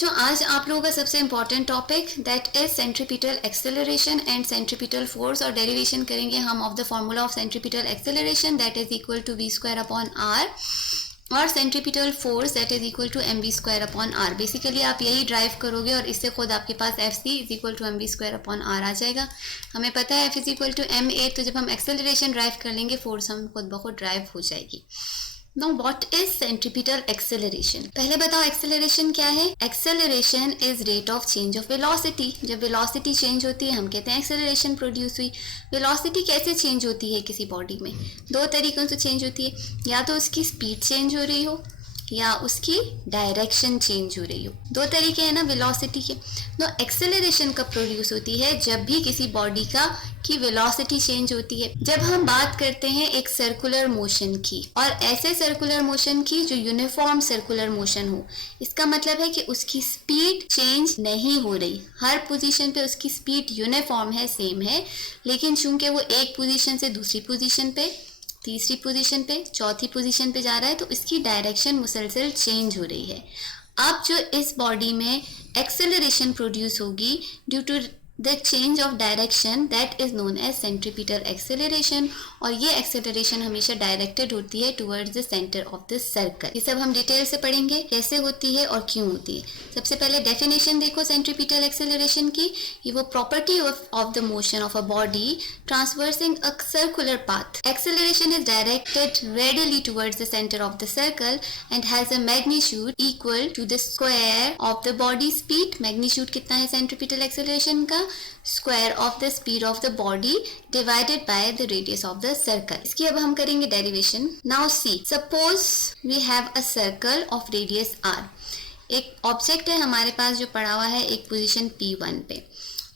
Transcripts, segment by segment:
बच्चों, आज आप लोगों का सबसे important topic that is centripetal acceleration and centripetal force, और डेरिवेशन करेंगे हम of the formula of centripetal acceleration that is equal to v square upon r और centripetal force that is equal to mv square upon r। Basically आप यही derive करोगे और इससे खुद आपके पास fc is equal to mv square upon r आ जाएगा। हमें पता है f is equal to ma, तो जब हम एक्सेलरेशन ड्राइव कर लेंगे फोर्स हम खुद ब खुद ड्राइव हो जाएगी। Now what is centripetal acceleration? पहले बताओ एक्सेलरेशन क्या है। Acceleration is rate of change of velocity. जब वेलोसिटी चेंज होती है हम कहते हैं एक्सेलरेशन प्रोड्यूस हुई। वेलोसिटी कैसे चेंज होती है किसी बॉडी में? दो तरीकों से चेंज होती है, या तो उसकी स्पीड चेंज हो रही हो या उसकी डायरेक्शन चेंज हो रही हो। दो तरीके हैं ना वेलोसिटी के। तो एक्सेलरेशन कब प्रोड्यूस होती है? जब भी किसी बॉडी की वेलोसिटी चेंज होती है। जब हम बात करते हैं एक सर्कुलर मोशन की, और ऐसे सर्कुलर मोशन की जो यूनिफॉर्म सर्कुलर मोशन हो, इसका मतलब है कि उसकी स्पीड चेंज नहीं हो रही। हर पोजीशन पे उसकी स्पीड यूनिफॉर्म है, सेम है, लेकिन चूंकि वो एक पोजीशन से दूसरी पोजीशन पे, तीसरी पोजीशन पे, चौथी पोजीशन पे जा रहा है, तो इसकी डायरेक्शन मुसलसल चेंज हो रही है। अब जो इस बॉडी में एक्सेलरेशन प्रोड्यूस होगी due to the change of direction, that is known as centripetal acceleration, और ये एक्सेलरेशन हमेशा डायरेक्टेड होती है towards the centre of the circle. ये सब हम डिटेल से पढ़ेंगे कैसे होती है और क्यों होती है। सबसे पहले डेफिनेशन देखो सेंट्रीपिटल एक्सेलरेशन की। ये वो property of the motion of a body transversing a circular path. Acceleration is directed radially towards the centre of the circle and has a magnitude equal to the square of the body speed. Magnitude कितना है centripetal acceleration का? Square of the speed of the body divided by the radius of the circle. इसकी अब हम करेंगे derivation. Now see, suppose we have a circle of radius r। एक object है हमारे पास जो पड़ा हुआ है एक पोजीशन P1 पे।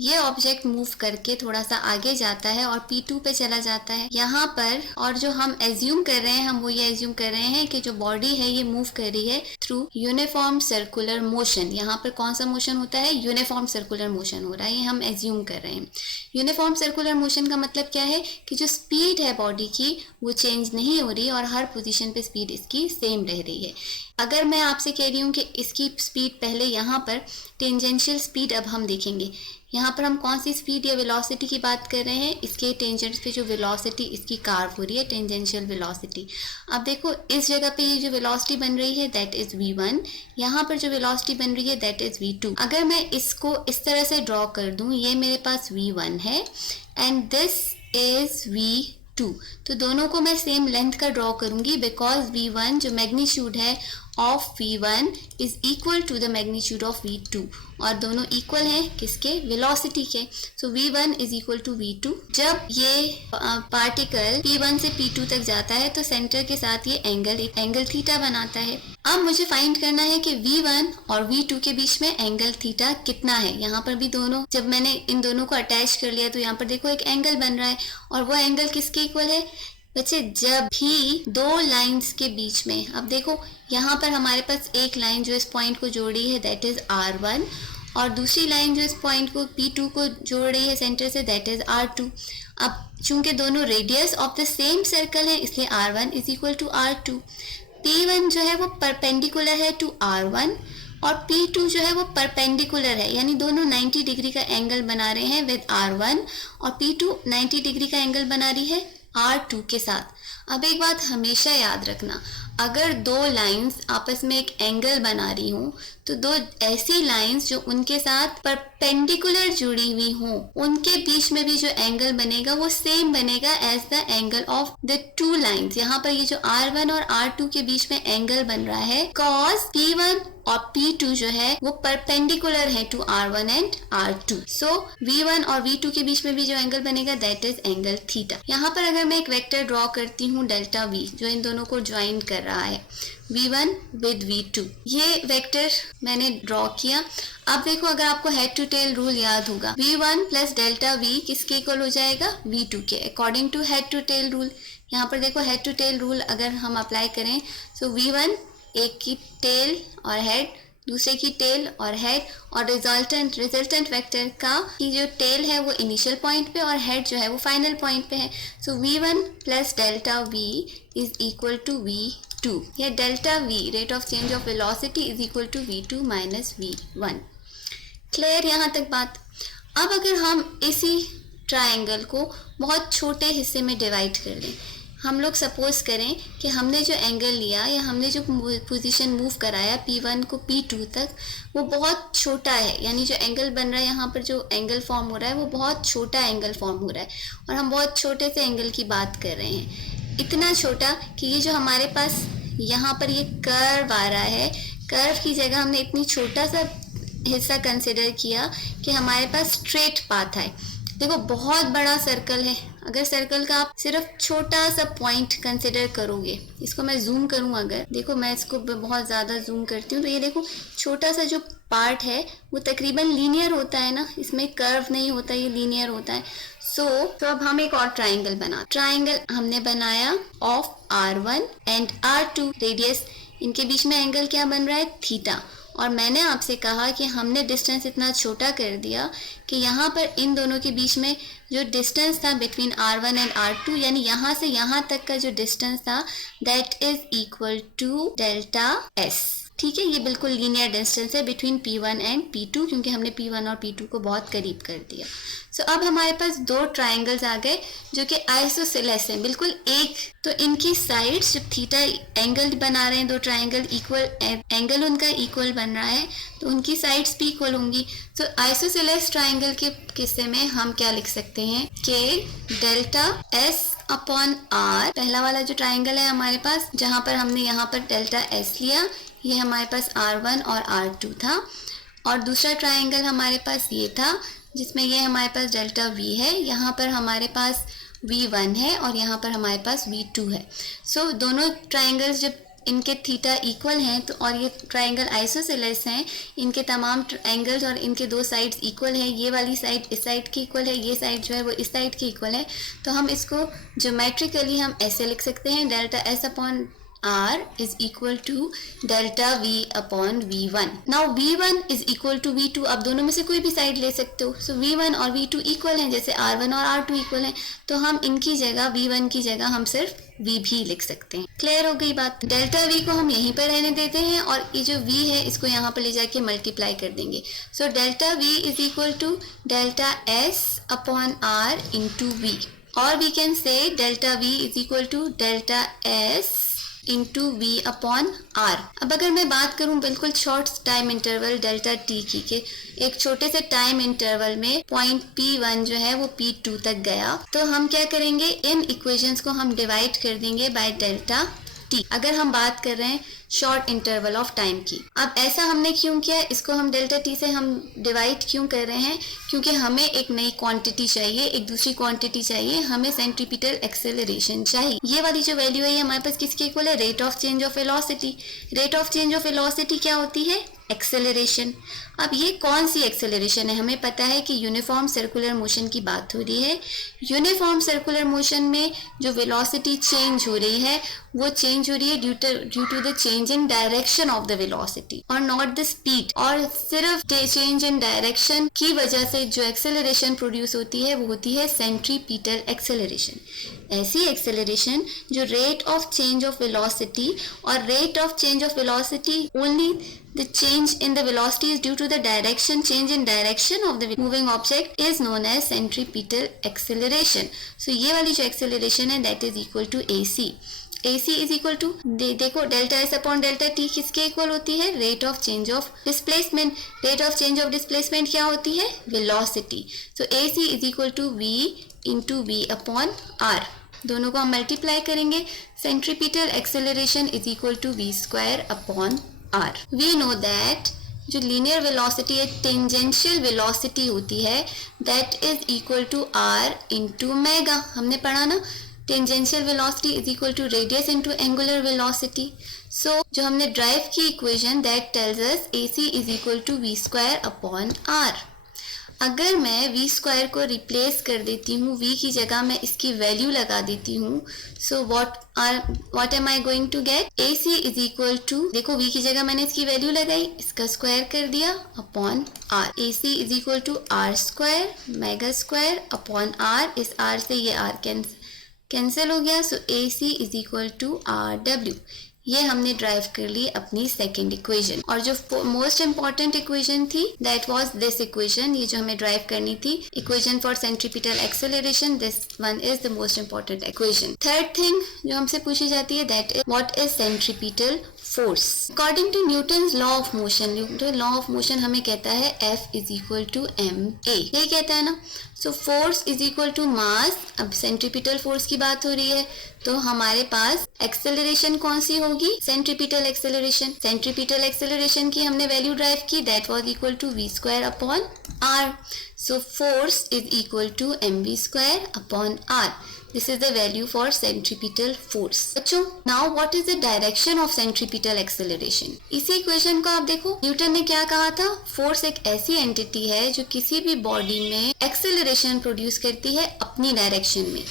ये ऑब्जेक्ट मूव करके थोड़ा सा आगे जाता है और P2 पे चला जाता है यहाँ पर, और जो हम एज्यूम कर रहे हैं, हम वो ये एज्यूम कर रहे हैं कि जो बॉडी है ये मूव कर रही है थ्रू यूनिफॉर्म सर्कुलर मोशन। यहाँ पर कौन सा मोशन होता है? यूनिफॉर्म सर्कुलर मोशन हो रहा है, ये हम एज्यूम कर रहे हैं। यूनिफॉर्म सर्कुलर मोशन का मतलब क्या है कि जो स्पीड है बॉडी की वो चेंज नहीं हो रही और हर पोजीशन पे स्पीड इसकी सेम रह रही है। अगर मैं आपसे कह रही हूँ कि इसकी स्पीड पहले यहाँ पर टेंजेंशियल स्पीड, अब हम देखेंगे यहाँ पर हम कौन सी स्पीड या वेलोसिटी की बात कर रहे हैं। इसके टेंजेंट्स पे जो वेलोसिटी इसकी कार्व हो रही है, टेंजेंशियल वेलोसिटी। अब देखो इस जगह पे ये जो वेलोसिटी बन रही है दैट इज v1, यहाँ पर जो वेलोसिटी बन रही है दैट इज v2। अगर मैं इसको इस तरह से ड्रॉ कर दूं, ये मेरे पास v1 है एंड दिस इज v2, तो दोनों को मैं सेम लेंथ का ड्रॉ करूंगी बिकॉज v1 जो मैग्नीट्यूड है of v1 is equal to the magnitude of v2, और दोनों इक्वल हैं किसके? वेलोसिटी के। So v1 is equal to v2। जब ये पार्टिकल p1 से p2 तक जाता है तो सेंटर के साथ ये एंगल थीटा बनाता है। अब मुझे फाइंड करना है कि v1 और v2 के बीच में एंगल थीटा कितना है। यहाँ पर भी दोनों, जब मैंने इन दोनों को अटैच कर लिया तो यहाँ पर देखो एक एंगल बन रहा है, और वो एंगल किसके इक्वल है बच्चे? जब भी दो लाइंस के बीच में, अब देखो यहाँ पर हमारे पास एक लाइन जो इस पॉइंट को जोड़ रही है दैट इज r1, और दूसरी लाइन जो इस पॉइंट को P2 को जोड़ रही है centre say that is r2। अब चूंकि दोनों radius of the same circle है इसलिए r1 is equal to r2। P1 जो है वो परपेंडिकुलर है टू r1 और P2 जो है वो परपेंडिकुलर है, यानी दोनों 90 डिग्री का एंगल बना रहे हैं विद r1, और P2 90 डिग्री का एंगल बना रही है r2 के साथ। अब एक बात हमेशा याद रखना, अगर दो लाइंस आपस में एक एंगल बना रही हूँ तो दो ऐसी लाइंस जो उनके साथ परपेंडिकुलर जुड़ी हुई हों, उनके बीच में भी जो एंगल बनेगा वो सेम बनेगा as the angle of the two lines. यहाँ पर ये जो r1 और r2 के बीच में एंगल बन रहा है cos P1 और P2 जो है वो परपेंडिकुलर है to r1 and r2। So v1 और v2 के बीच में भी जो एंगल बनेगा दैट इज एंगल थीटा। यहाँ पर अगर मैं एक वेक्टर ड्रॉ करती हूँ डेल्टा v, जो इन दोनों को ज्वाइन कर रहा है v1 विद v2, ये वेक्टर मैंने ड्रॉ किया। अब देखो अगर आपको हेड टू टेल रूल याद होगा, v1 प्लस डेल्टा v किसके इक्वल हो जाएगा? v2 के, according to head to tail rule. यहाँ पर देखो हेड टू टेल रूल अगर हम अप्लाई करें तो v1 एक की टेल और हेड दूसरे की टेल और हेड, और रिजल्टेंट वेक्टर का की जो टेल है वो इनिशियल पॉइंट पे और हेड जो है वो फाइनल पॉइंट पे है। So v1 plus delta v is equal to v2, या delta v rate of change of velocity is equal to v2 minus v1। Clear यहाँ तक बात। अब अगर हम इसी ट्रायंगल को बहुत छोटे हिस्से में डिवाइड कर दें, हम लोग सपोज करें कि हमने जो एंगल लिया या हमने जो पोजीशन मूव कराया P1 को P2 तक, वो बहुत छोटा है, यानी जो एंगल बन रहा है यहाँ पर, जो एंगल फॉर्म हो रहा है वो बहुत छोटा एंगल फॉर्म हो रहा है, और हम बहुत छोटे से एंगल की बात कर रहे हैं। इतना छोटा कि ये जो हमारे पास यहाँ पर ये कर्व आ रहा है, कर्व की जगह हमने इतनी छोटा सा हिस्सा कंसिडर किया कि हमारे पास स्ट्रेट पाथ है। देखो बहुत बड़ा सर्कल है, अगर सर्कल का आप सिर्फ छोटा सा पॉइंट कंसिडर करोगे, इसको मैं जूम करूँ, अगर देखो मैं इसको बहुत ज़्यादा जूम करती हूँ तो ये देखो छोटा सा जो पार्ट है वो तकरीबन लीनियर होता है ना, इसमें कर्व नहीं होता, ये लीनियर होता है। तो अब हम एक और ट्राइंगल हमने बनाया of R1 and R2 radius, इनके बीच में एंगल क्या बन रहा है, थीटा। और मैंने आपसे कहा कि हमने डिस्टेंस इतना छोटा कर दिया कि यहाँ पर इन दोनों के बीच में जो डिस्टेंस था बिटवीन R1 एंड R2, यानी यहाँ से यहाँ तक का जो डिस्टेंस था, that is equal to delta S। ठीक है, ये बिल्कुल लीनियर डिस्टेंस है बिटवीन P1 एंड P2, क्योंकि हमने P1 और P2 को बहुत करीब कर दिया। सो अब हमारे पास दो ट्राइंगल्स आ गए जो कि आइसोसेलेस हैं, बिल्कुल एक। तो इनकी साइड्स जब थीटा एंगल बना रहे हैं, दो ट्राइंगल इक्वल, एंगल उनका इक्वल बन रहा है, तो उनकी साइड्स भी इक्वल होंगी। तो आइसोसेलेस ट्राइंगल के किस्से में हम क्या लिख सकते हैं कि डेल्टा S अपॉन R, पहला वाला जो ट्राइंगल है हमारे पास, जहाँ पर हमने यहाँ पर डेल्टा S लिया, ये हमारे पास R1 और R2 था, और दूसरा ट्राइंगल हमारे पास ये था जिसमें ये हमारे पास डेल्टा V है, यहाँ पर हमारे पास V1 है और यहाँ पर हमारे पास V2 है। सो दोनों ट्राइंगल्स जब इनके थीटा इक्वल हैं तो, और ये ट्राइंगल आइसोसेलेस हैं, इनके तमाम एंगल्स और इनके दो साइड्स इक्वल है, ये वाली साइड इस साइड की इक्वल है, ये साइड जो है वो इस साइड की इक्वल है, तो हम इसको ज्योमेट्रिकली हम ऐसे लिख सकते हैं, delta S upon R is equal to delta V upon V1. Now V1 is equal to V2, आप दोनों में से कोई भी साइड ले सकते हो। So V1 और V2 इक्वल हैं, जैसे R1 और R2 इक्वल हैं, तो हम इनकी जगह V1 की जगह हम सिर्फ V भी लिख सकते हैं। क्लियर हो गई बात। डेल्टा V को हम यहीं पर रहने देते हैं और ये जो V है इसको यहाँ पर ले जाके मल्टीप्लाई कर देंगे। So delta V is equal to delta S upon R into V, और we can say delta V is equal to delta S into V upon R। अब अगर मैं बात करूं बिल्कुल short time interval delta T की, के एक छोटे से टाइम इंटरवल में पॉइंट P1 जो है वो P2 तक गया, तो हम क्या करेंगे, इन इक्वेशंस को हम डिवाइड कर देंगे बाय डेल्टा T, अगर हम बात कर रहे हैं शॉर्ट इंटरवल ऑफ टाइम की। अब ऐसा हमने क्यों किया, इसको हम डेल्टा T से हम डिवाइड क्यों कर रहे हैं, क्योंकि हमें एक नई क्वांटिटी चाहिए, एक दूसरी क्वांटिटी चाहिए, हमें सेंट्रीपिटल एक्सेलरेशन चाहिए। ये वाली जो वैल्यू है ये हमारे पास किसके इक्वल है, rate of change of velocity. Rate of change of velocity क्या होती है, एक्सेलरेशन। अब ये कौन सी एक्सेलरेशन है, हमें पता है कि यूनिफॉर्म सर्कुलर मोशन की बात हो रही है। यूनिफॉर्म सर्कुलर मोशन में जो वेलोसिटी चेंज हो रही है वो चेंज हो रही है due to the change in direction of the velocity और नॉट द स्पीड। और सिर्फ चेंज इन डायरेक्शन की वजह से जो एक्सेलरेशन प्रोड्यूस होती है वो होती है सेंट्रीपिटल एक्सेलरेशन। ऐसी एक्सेलरेशन जो rate of change of velocity, और rate of change of velocity only the change in the velocity is due to the change in direction of the moving object is known as centripetal acceleration. So ये वाली जो acceleration है that is equal to AC. AC is equal to, देखो delta S upon delta T किसके equal होती है, rate of change of displacement. Rate of change of displacement क्या होती है, velocity. So AC is equal to V into V upon R, दोनों को हम मल्टीप्लाई करेंगे, centripetal acceleration is equal to V square upon R। We know that जो linear velocity है, tangential velocity होती है, that is equal to R into omega. हमने पढ़ा ना, tangential velocity is equal to radius into angular velocity. So जो हमने derive की equation that tells us AC is equal to V square upon R। अगर मैं v स्क्वायर को replace कर देती हूँ, v की जगह मैं इसकी वैल्यू लगा देती हूँ, so what am I going to get, AC is equal to, देखो v की जगह मैंने इसकी वैल्यू लगाई, इसका स्क्वायर कर दिया upon r, AC is equal to r square omega square upon r, इस r से ये r कैंसिल हो गया, so AC is equal to RW। ये हमने ड्राइव कर ली अपनी सेकेंड इक्वेशन। और जो मोस्ट इंपॉर्टेंट इक्वेशन थी दैट वाज दिस इक्वेशन, ये जो हमें ड्राइव करनी थी, equation for centripetal acceleration, this one is the most important equation. Third thing जो हमसे पूछी जाती है that is what is centripetal force. According to Newton's law of motion, Newton law of motion हमें कहता है F is equal to ma, ये कहता है ना। So force is equal to मास। अब सेंट्रीपिटल फोर्स की बात हो रही है तो हमारे पास एक्सेलरेशन कौन सी होगी, सेंट्रीपिटल एक्सेलरेशन। सेंट्रीपिटल एक्सेलरेशन की हमने वैल्यू ड्राइव की, that was equal to v square upon r। So force is equal to mv square upon r। This is the value for centripetal force. बच्चों, now what is the direction of centripetal acceleration? इसी equation को आप देखो, Newton ने क्या कहा था, force एक ऐसी एंटिटी है जो किसी भी बॉडी में एक्सेलरेशन प्रोड्यूस करती है अपनी डायरेक्शन में।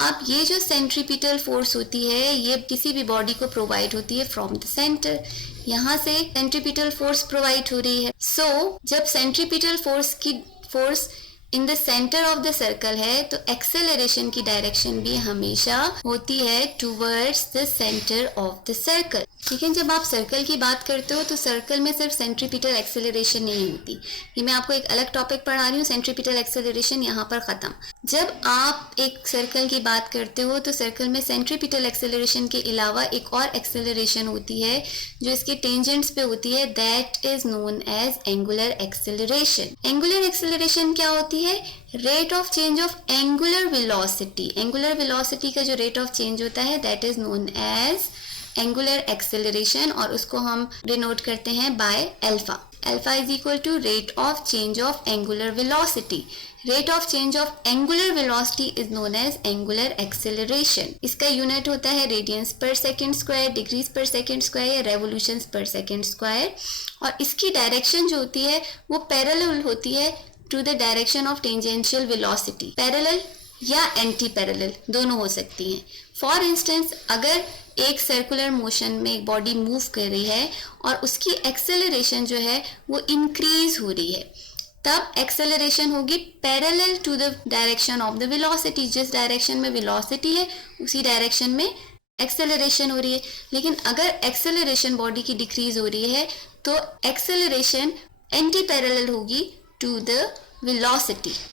अब ये जो सेंट्रीपिटल फोर्स होती है ये किसी भी बॉडी को प्रोवाइड होती है फ्रॉम द सेंटर, यहाँ से सेंट्रीपिटल फोर्स प्रोवाइड हो रही है। सो जब centripetal force in the centre of the circle है तो एक्सेलरेशन की डायरेक्शन भी हमेशा होती है towards the centre of the circle. ठीक है, जब आप सर्कल की बात करते हो तो सर्कल में सिर्फ सेंट्रीपिटल एक्सेलरेशन नहीं होती, ये मैं आपको एक अलग टॉपिक पढ़ा रही हूँ, सेंट्रीपिटल एक्सेलरेशन यहाँ पर खत्म। जब आप एक सर्कल की बात करते हो तो सर्कल में सेंट्रीपिटल एक्सेलरेशन के अलावा एक और एक्सेलरेशन होती है जो इसके टेंजेंट्स पे होती है, that is known as angular acceleration. Angular acceleration क्या होती है, rate of change of angular velocity. Angular velocity का जो रेट ऑफ चेंज होता है that is known as angular acceleration, और उसको हम डिनोट करते हैं by alpha. Alpha is equal to rate of change of angular velocity. Rate of change of angular velocity is known as angular acceleration. इसका unit होता है radiance पर second square, degrees पर सेकेंड स्क्वायर या revolutions पर second square, और इसकी direction जो होती है वो पैरेलल होती है to the direction of tangential velocity. Parallel या एंटी पैरेलल दोनों हो सकती हैं। फॉर इंस्टेंस, अगर एक सर्कुलर मोशन में एक बॉडी मूव कर रही है और उसकी एक्सेलरेशन जो है वो इंक्रीज हो रही है, तब एक्सेलरेशन होगी parallel to the direction of the velocity. जिस डायरेक्शन में वेलोसिटी है उसी डायरेक्शन में एक्सेलरेशन हो रही है। लेकिन अगर एक्सेलरेशन बॉडी की डिक्रीज हो रही है तो एक्सेलरेशन एंटी पैरेलल होगी टू द velocity।